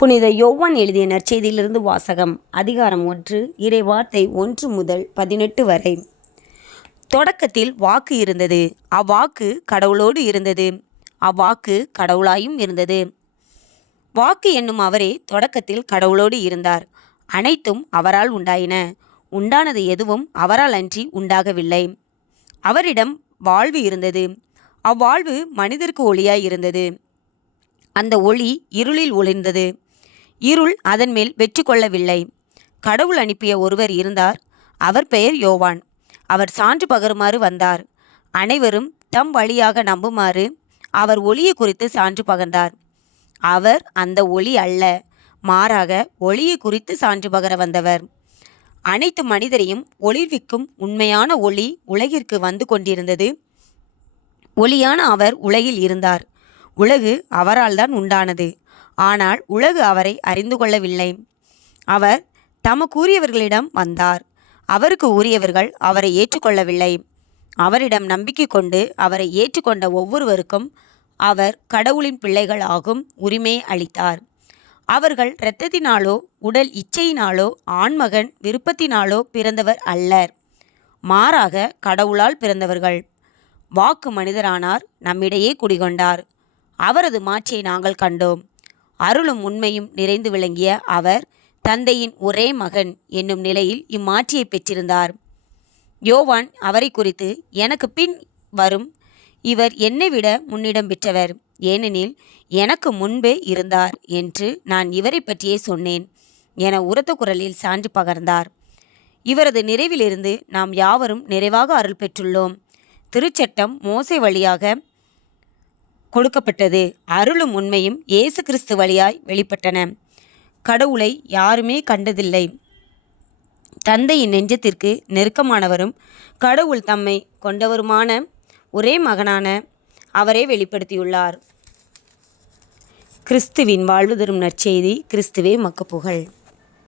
புனித யோவான் எழுதிய நற்செய்தியிலிருந்து வாசகம் அதிகாரம் ஒன்று இறை வார்த்தை ஒன்று முதல் பதினெட்டு வரை. தொடக்கத்தில் வாக்கு இருந்தது. அவ்வாக்கு கடவுளோடு இருந்தது. அவ்வாக்கு கடவுளாயும் இருந்தது. வாக்கு என்னும் அவரே தொடக்கத்தில் கடவுளோடு இருந்தார். அனைத்தும் அவரால் உண்டாயின. உண்டானது எதுவும் அவரால் அன்றி உண்டாகவில்லை. அவரிடம் வாழ்வு இருந்தது. அவ்வாழ்வு மனிதருக்கு ஒளியாய் இருந்தது. அந்த ஒளி இருளில் ஒளிர்ந்தது. இருள் அதன் மேல் வெற்றி கொள்ளவில்லை கடவுள் அனுப்பிய ஒருவர் இருந்தார். அவர் பெயர் யோவான். அவர் சான்று பகருமாறு வந்தார். அனைவரும் தம் வழியாக நம்புமாறு அவர் ஒளியை குறித்து சான்று பகர்ந்தார். அவர் அந்த ஒளி அல்ல மாறாக ஒளியை குறித்து சான்று பகர வந்தவர். அனைத்து மனிதரையும் ஒளிர்விக்கும் உண்மையான ஒளி உலகிற்கு வந்து கொண்டிருந்தது. ஒளியான அவர் உலகில் இருந்தார். உலகு அவரால் தான் உண்டானது. ஆனால் உலகு அவரை அறிந்து கொள்ளவில்லை. அவர் தமக்குரியவர்களிடம் வந்தார். அவருக்கு உரியவர்கள் அவரை ஏற்றுக்கொள்ளவில்லை. அவரிடம் நம்பிக்கை கொண்டு அவரை ஏற்றுக்கொண்ட ஒவ்வொருவருக்கும் அவர் கடவுளின் பிள்ளைகள் ஆகும் உரிமை அளித்தார். அவர்கள் இரத்தத்தினாலோ உடல் இச்சையினாலோ ஆண்மகன் விருப்பத்தினாலோ பிறந்தவர் அல்லர். மாறாக கடவுளால் பிறந்தவர்கள். வாக்கு மனிதரானார் நம்மிடையே குடிகொண்டார். அவரது மாட்சியை நாங்கள் கண்டோம். அருளும் உண்மையும் நிறைந்து விளங்கிய அவர் தந்தையின் ஒரே மகன் என்னும் நிலையில் இம்மாட்சியை பெற்றிருந்தார். யோவான் அவரை குறித்து எனக்கு பின் வரும். இவர் என்னை விட முன்னிடம் பெற்றவர். ஏனெனில் எனக்கு முன்பே இருந்தார் என்று நான் இவரை பற்றியே சொன்னேன் என உரத்த குரலில் சான்று பகர்ந்தார். இவரது நிறைவிலிருந்து நாம் யாவரும் நிறைவாக அருள் பெற்றுள்ளோம். திருச்சட்டம் மோசை வழியாக கொடுக்கப்பட்டது. அருளும் உண்மையும் இயேசு கிறிஸ்து வழியாய் வெளிப்பட்டன. கடவுளை யாருமே கண்டதில்லை. தந்தையின் நெஞ்சத்திற்கு நெருக்கமானவரும் கடவுள் தம்மை கொண்டவருமான ஒரே மகனான அவரே வெளிப்படுத்தியுள்ளார். கிறிஸ்துவின் வாழ்வு தரும் நற்செய்தி கிறிஸ்துவே மக்கப்புகழ்